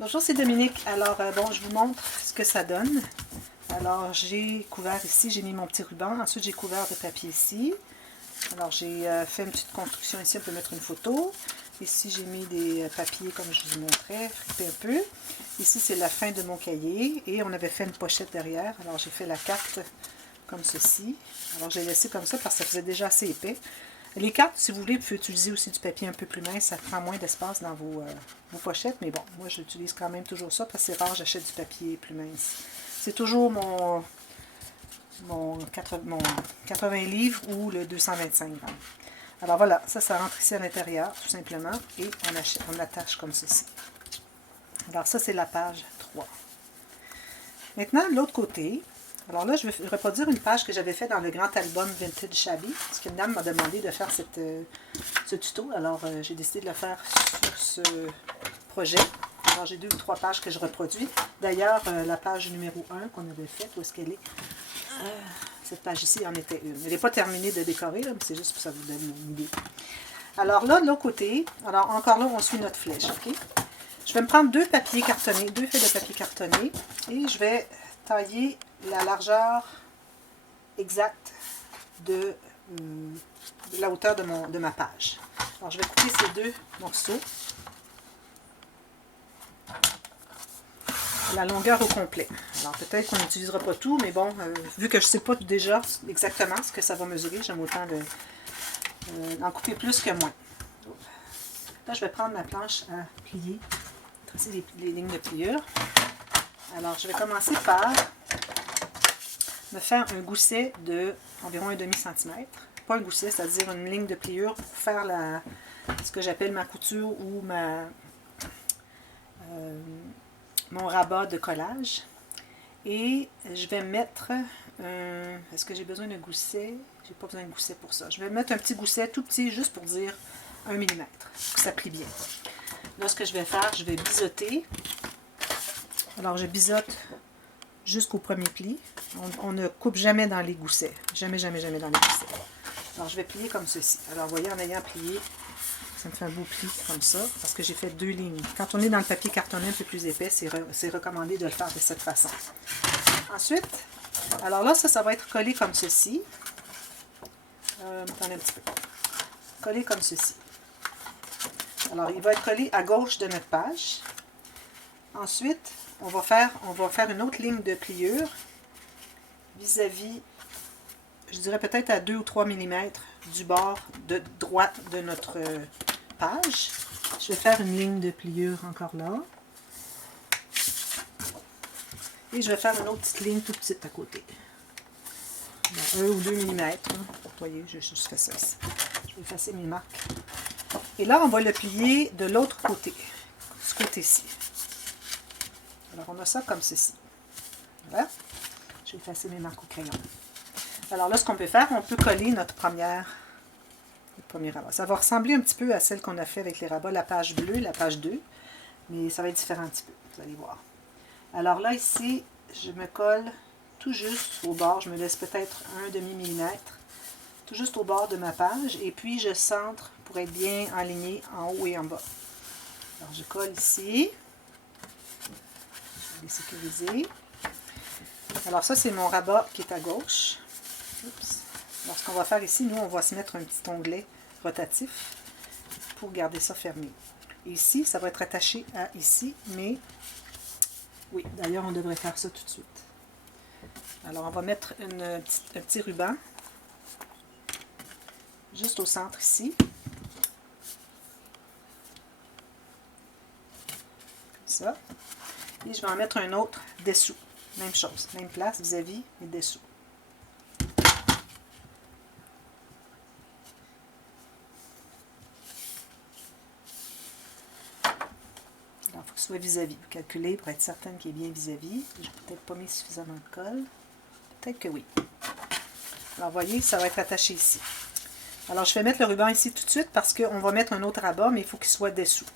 Bonjour, c'est Dominique. Alors, bon, je vous montre ce que ça donne. Alors, j'ai couvert ici, j'ai mis mon petit ruban. Ensuite, j'ai couvert de papier ici. Alors, j'ai fait une petite construction ici, on peut mettre une photo. Ici, j'ai mis des papiers, comme je vous montrais, frippés un peu. Ici, c'est la fin de mon cahier. Et on avait fait une pochette derrière. Alors, j'ai fait la carte comme ceci. Alors, j'ai laissé comme ça parce que ça faisait déjà assez épais. Les cartes, si vous voulez, vous pouvez utiliser aussi du papier un peu plus mince. Ça prend moins d'espace dans vos pochettes. Mais bon, moi, j'utilise quand même toujours ça parce que c'est rare, j'achète du papier plus mince. C'est toujours mon 80 livres ou le 225 grammes. Alors voilà, ça rentre ici à l'intérieur, tout simplement. Et on attache comme ceci. Alors ça, c'est la page 3. Maintenant, de l'autre côté, alors là, je vais reproduire une page que j'avais faite dans le grand album Vintage Shabby, parce qu'une dame m'a demandé de faire ce tuto. Alors, j'ai décidé de le faire sur ce projet. Alors, j'ai 2 ou 3 pages que je reproduis. D'ailleurs, la page numéro 1 qu'on avait faite, où est-ce qu'elle est? Cette page ici en était une. Elle n'est pas terminée de décorer, là, mais c'est juste pour que ça vous donne une idée. Alors là, de l'autre côté, alors encore là, on suit notre flèche, ok? Je vais me prendre 2 papiers cartonnés, 2 feuilles de papier cartonné, et je vais tailler la largeur exacte de la hauteur de ma page. Alors, je vais couper ces 2 morceaux. La longueur au complet. Alors, peut-être qu'on n'utilisera pas tout, mais bon, vu que je ne sais pas déjà exactement ce que ça va mesurer, j'aime autant d'en couper plus que moins. Là, je vais prendre ma planche à plier, tracer les lignes de pliure. Alors, je vais commencer par me faire un gousset de environ 1/2 cm. Pas un gousset, c'est-à-dire une ligne de pliure pour faire ce que j'appelle ma couture ou mon rabat de collage. Et je vais mettre est-ce que j'ai besoin d'un gousset? J'ai pas besoin de gousset pour ça. Je vais mettre un petit gousset tout petit, juste pour dire 1 mm, pour que ça plie bien. Là, ce que je vais faire, je vais biseauter. Alors, je biseaute jusqu'au premier pli. On ne coupe jamais dans les goussets. Jamais, jamais, jamais dans les goussets. Alors, je vais plier comme ceci. Alors, vous voyez, en ayant plié, ça me fait un beau pli comme ça, parce que j'ai fait 2 lignes. Quand on est dans le papier cartonné un peu plus épais, c'est recommandé de le faire de cette façon. Ensuite, alors là, ça va être collé comme ceci. Attendez un petit peu. Collé comme ceci. Alors, il va être collé à gauche de notre page. Ensuite, on va faire une autre ligne de pliure vis-à-vis, je dirais peut-être à 2 ou 3 mm du bord de droite de notre page. Je vais faire une ligne de pliure encore là. Et je vais faire une autre petite ligne toute petite à côté. 1 ou 2 mm. Vous voyez, je fais ça ici. Je vais effacer mes marques. Et là, on va le plier de l'autre côté, ce côté-ci. Alors, on a ça comme ceci. Voilà. Je vais effacer mes marques au crayon. Alors là, ce qu'on peut faire, on peut coller notre premier rabat. Ça va ressembler un petit peu à celle qu'on a fait avec les rabats, la page bleue, la page 2, mais ça va être différent un petit peu, vous allez voir. Alors là, ici, je me colle tout juste au bord, je me laisse peut-être 1/2 mm, tout juste au bord de ma page, et puis je centre pour être bien aligné en haut et en bas. Alors je colle ici, je vais les sécuriser. Alors ça, c'est mon rabat qui est à gauche. Oups. Alors ce qu'on va faire ici, nous, on va se mettre un petit onglet rotatif pour garder ça fermé. Et ici, ça va être attaché à ici, mais oui, d'ailleurs, on devrait faire ça tout de suite. Alors, on va mettre un petit ruban juste au centre ici. Comme ça. Et je vais en mettre un autre dessous. Même chose, même place vis-à-vis et dessous. Alors, il faut que ce soit vis-à-vis. Vous calculez pour être certaine qu'il est bien vis-à-vis. Je n'ai peut-être pas mis suffisamment de colle. Peut-être que oui. Alors, vous voyez, ça va être attaché ici. Alors, je vais mettre le ruban ici tout de suite parce qu'on va mettre un autre rabat, mais il faut qu'il soit dessous.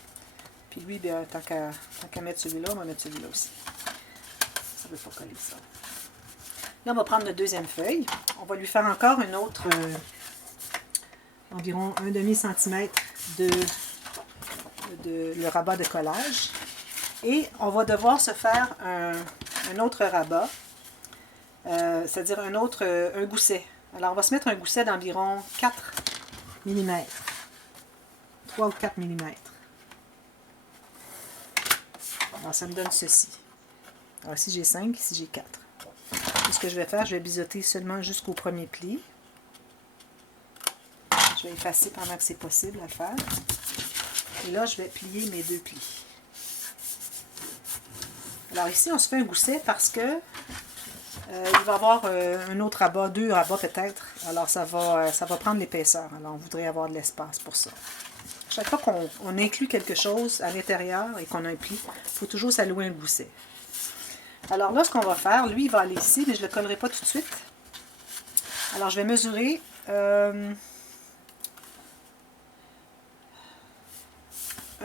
Puis lui, bien, tant qu'à mettre celui-là, on va mettre celui-là aussi. Ça ne veut pas coller ça. Là, on va prendre notre deuxième feuille. On va lui faire encore une autre, environ 1/2 cm de le rabat de collage. Et on va devoir se faire un autre rabat, c'est-à-dire un gousset. Alors, on va se mettre un gousset d'environ 4 mm, 3 ou 4 mm. Alors, ça me donne ceci. Alors, ici, j'ai 5, ici, j'ai 4. Et ce que je vais faire, je vais biseauter seulement jusqu'au premier pli. Je vais effacer pendant que c'est possible à faire. Et là, je vais plier mes 2 plis. Alors ici, on se fait un gousset parce que il va y avoir un autre rabat, 2 rabats peut-être. Alors ça va prendre l'épaisseur. Alors on voudrait avoir de l'espace pour ça. Chaque fois qu'on inclut quelque chose à l'intérieur et qu'on a un pli, il faut toujours s'allouer un gousset. Alors là, ce qu'on va faire, lui, il va aller ici, mais je ne le collerai pas tout de suite. Alors je vais mesurer un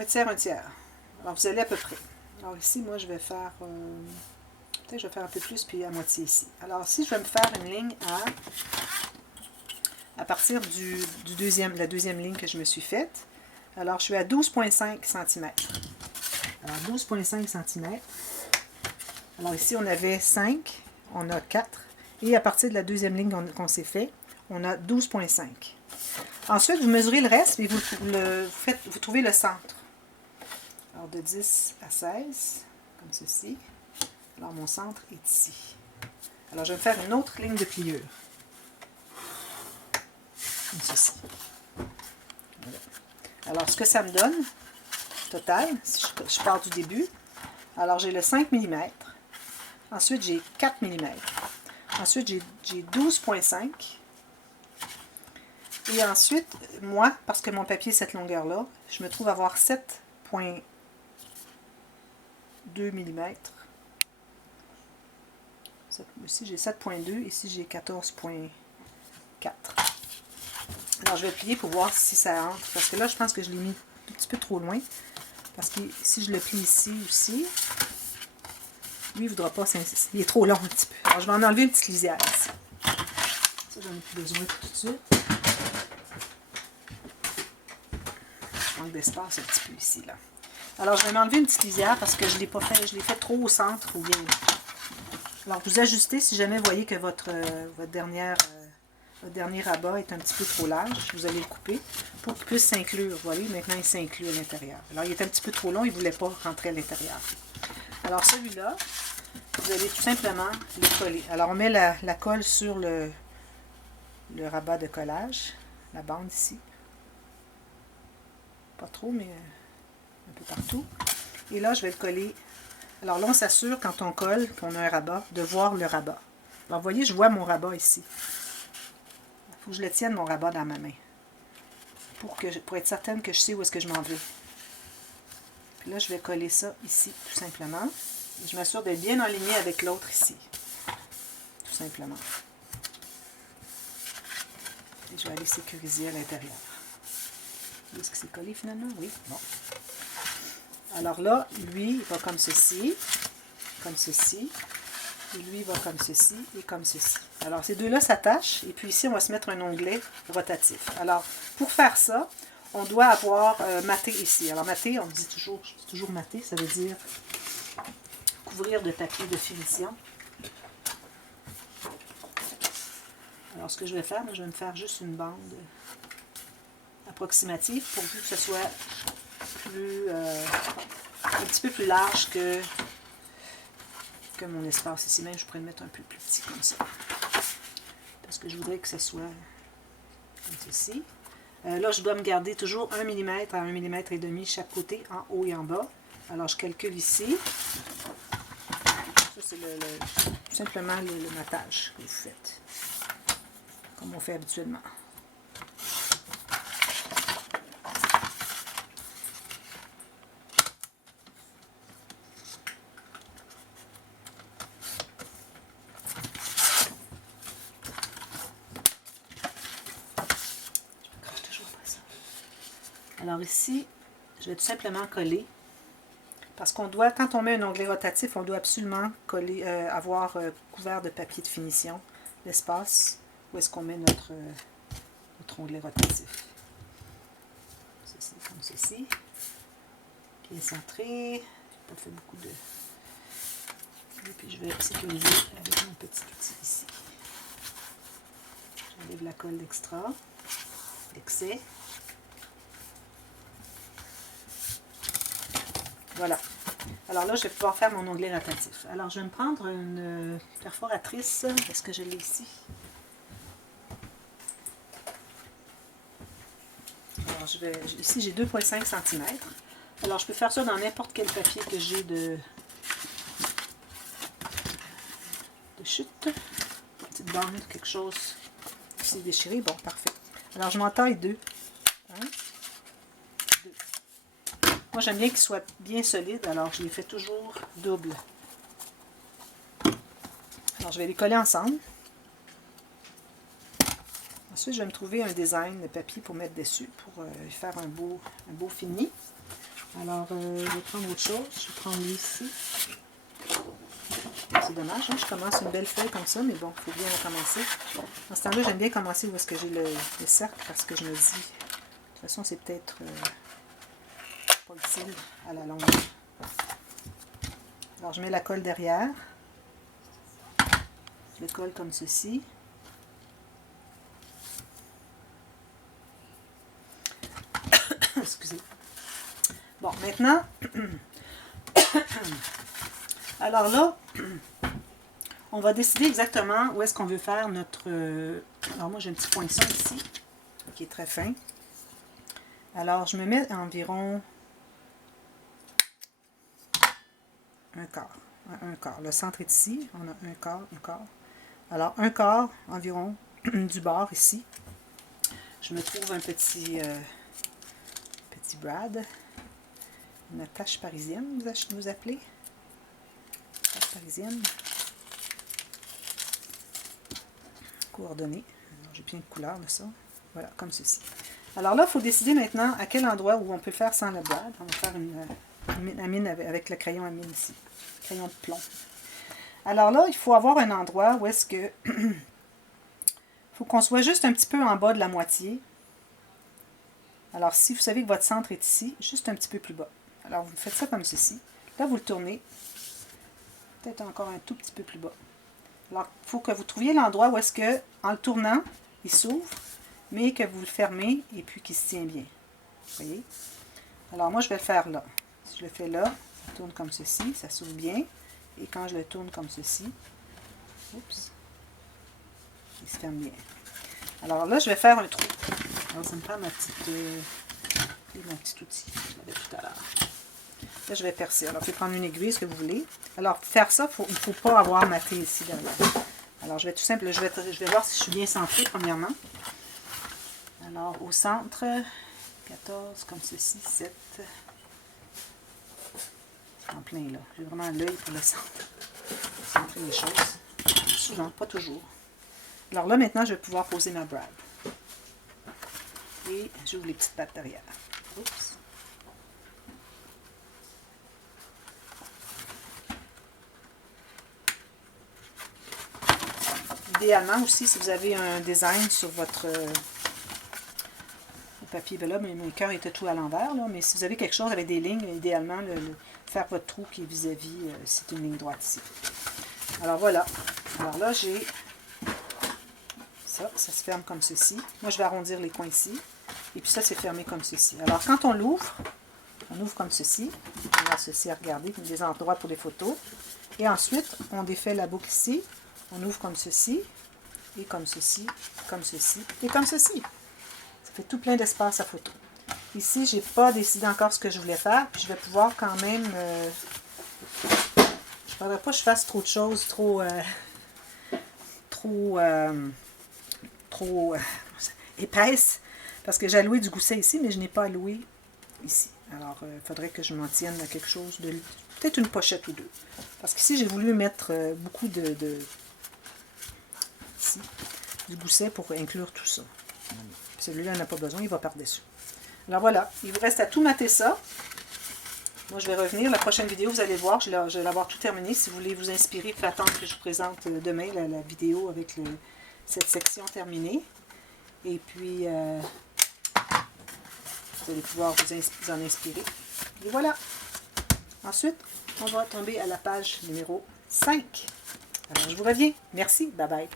tiers, un tiers. Alors vous allez à peu près. Alors ici, moi, je vais faire... peut-être je vais faire un peu plus, puis à moitié ici. Alors ici, je vais me faire une ligne à partir de la deuxième ligne que je me suis faite. Alors, je suis à 12,5 cm. Alors, 12,5 cm. Alors ici, on avait 5, on a 4. Et à partir de la deuxième ligne qu'on s'est fait, on a 12,5. Ensuite, vous mesurez le reste et vous trouvez le centre. Alors, de 10 à 16, comme ceci. Alors, mon centre est ici. Alors, je vais faire une autre ligne de pliure. Comme ceci. Voilà. Alors, ce que ça me donne, total, si je pars du début, alors j'ai le 5 mm. Ensuite, j'ai 4 mm. Ensuite, j'ai 12,5. Et ensuite, moi, parce que mon papier est cette longueur-là, je me trouve avoir 7,2 mm. Ici, j'ai 7,2. Ici, j'ai 14,4. Alors, je vais plier pour voir si ça entre. Parce que là, je pense que je l'ai mis un petit peu trop loin. Parce que si je le plie ici aussi, lui, il ne voudra pas s'insister. Il est trop long un petit peu. Alors, je vais en enlever une petite lisière ici. Ça, j'en ai plus besoin tout de suite. Je manque d'espace un petit peu ici, là. Alors, je vais m'enlever une petite lisière parce que je ne l'ai pas fait. Je l'ai fait trop au centre ou bien. Alors, vous ajustez si jamais vous voyez que votre dernier rabat est un petit peu trop large. Vous allez le couper pour qu'il puisse s'inclure. Vous voyez, maintenant, il s'inclut à l'intérieur. Alors, il est un petit peu trop long. Il ne voulait pas rentrer à l'intérieur. Alors, celui-là, vous allez tout simplement le coller. Alors, on met la colle sur le rabat de collage. La bande ici. Pas trop, mais un peu partout. Et là, je vais le coller. Alors là, on s'assure, quand on colle, qu'on a un rabat, de voir le rabat. Alors, vous voyez, je vois mon rabat ici. Il faut que je le tienne, mon rabat, dans ma main. Pour être certaine que je sais où est-ce que je m'en vais. Puis là, je vais coller ça ici, tout simplement. Et je m'assure d'être bien aligné avec l'autre ici. Tout simplement. Et je vais aller sécuriser à l'intérieur. Est-ce que c'est collé finalement? Oui, bon. Alors là, lui, il va comme ceci, et lui, il va comme ceci, et comme ceci. Alors, ces deux-là s'attachent, et puis ici, on va se mettre un onglet rotatif. Alors, pour faire ça, on doit avoir maté ici. Alors, maté, on dit toujours maté, ça veut dire couvrir de papier de finition. Alors, ce que je vais faire, je vais me faire juste une bande approximative pour que ce soit un petit peu plus large que mon espace ici. Même, je pourrais le mettre un peu plus petit comme ça. Parce que je voudrais que ce soit comme ceci. Là, je dois me garder toujours 1 mm à 1 mm et demi chaque côté, en haut et en bas. Alors, je calcule ici. Ça, c'est tout simplement le matage que vous faites. Comme on fait habituellement. Alors ici, je vais tout simplement coller. Parce qu'on doit, quand on met un onglet rotatif, on doit absolument coller, avoir couvert de papier de finition l'espace où est-ce qu'on met notre onglet rotatif. Ceci, comme ceci. Qui est centré. pas fait beaucoup de... Et puis je vais sécuriser avec mon petit outil ici. J'enlève la colle d'extra, d'excès. Voilà. Alors là, je vais pouvoir faire mon onglet rotatif. Alors, je vais me prendre une perforatrice. Est-ce que je l'ai ici? Alors, ici, j'ai 2,5 cm. Alors, je peux faire ça dans n'importe quel papier que j'ai de chute. Une petite bande, quelque chose qui s'est déchiré. Bon, parfait. Alors, je m'en taille 2. Moi, j'aime bien qu'il soit bien solide, alors je les fais toujours double. Alors, je vais les coller ensemble. Ensuite, je vais me trouver un design de papier pour mettre dessus, pour faire un beau fini. Alors, je vais prendre autre chose. Je vais prendre lui ici. C'est dommage, hein? Je commence une belle feuille comme ça, mais bon, il faut bien recommencer. Dans ce temps-là, j'aime bien commencer où est-ce que j'ai le cercle, parce que je me dis, de toute façon, c'est peut-être pas utile à la longue. Alors, je mets la colle derrière. Je le colle comme ceci. Excusez. Bon, maintenant, alors là, on va décider exactement où est-ce qu'on veut faire notre... Alors moi, j'ai un petit poinçon ici, qui est très fin. Alors, je me mets environ un quart. Un quart. Le centre est ici. On a un quart, un quart. Alors, un quart environ du bord ici. Je me trouve un petit brad. Une attache parisienne, vous appelez. Attache parisienne. Coordonnées. J'ai plein de couleurs de ça. Voilà, comme ceci. Alors là, il faut décider maintenant à quel endroit où on peut faire sans le brad. On va faire une mine avec le crayon à mine ici. Crayon de plomb. Alors là, il faut avoir un endroit où est-ce que... il faut qu'on soit juste un petit peu en bas de la moitié. Alors, si vous savez que votre centre est ici, juste un petit peu plus bas. Alors, vous faites ça comme ceci. Là, vous le tournez. Peut-être encore un tout petit peu plus bas. Alors, il faut que vous trouviez l'endroit où est-ce que, en le tournant, il s'ouvre, mais que vous le fermez et puis qu'il se tient bien. Vous voyez? Alors, moi, je vais le faire là. Si je le fais là, ça tourne comme ceci, ça s'ouvre bien. Et quand je le tourne comme ceci, oups, il se ferme bien. Alors là, je vais faire un trou. Alors, ça me prend mon petit outil que j'avais tout à l'heure. Là, je vais percer. Alors, vous pouvez prendre une aiguille, ce que vous voulez. Alors, pour faire ça, il ne faut pas avoir maté ici derrière. Alors, je vais tout simple, je vais voir si je suis bien centrée, premièrement. Alors, au centre, 14, comme ceci, 7. En plein là. J'ai vraiment l'œil pour le centre. Centrer les choses. Souvent, pas toujours. Alors là, maintenant, je vais pouvoir poser ma brad. Et j'ouvre les petites pattes derrière. Oups. Idéalement aussi, si vous avez un design sur votre papier, ben là, mon cœur était tout à l'envers, mais si vous avez quelque chose avec des lignes, idéalement, faire votre trou qui est vis-à-vis, c'est une ligne droite ici. Alors voilà. Alors là, j'ai ça se ferme comme ceci. Moi, je vais arrondir les coins ici. Et puis ça, c'est fermé comme ceci. Alors, quand on l'ouvre, on ouvre comme ceci. On a ceci à regarder, des endroits pour les photos. Et ensuite, on défait la boucle ici. On ouvre comme ceci, et comme ceci, et comme ceci. Ça fait tout plein d'espace à photo. Ici, je n'ai pas décidé encore ce que je voulais faire, puis je vais pouvoir quand même... je ne faudrait pas que je fasse trop de choses, trop épaisses, parce que j'ai alloué du gousset ici, mais je n'ai pas alloué ici. Alors, il faudrait que je m'en tienne à quelque chose de... peut-être une pochette ou deux. Parce qu'ici, j'ai voulu mettre beaucoup ici, du gousset pour inclure tout ça. Celui-là n'a pas besoin, il va par-dessus. Alors voilà, il vous reste à tout mater ça. Moi, je vais revenir. La prochaine vidéo, vous allez voir, je vais l'avoir tout terminé. Si vous voulez vous inspirer, faites attendre que je vous présente demain la vidéo avec cette section terminée. Et puis, vous allez pouvoir vous en inspirer. Et voilà! Ensuite, on va tomber à la page numéro 5. Alors, je vous reviens. Merci. Bye bye.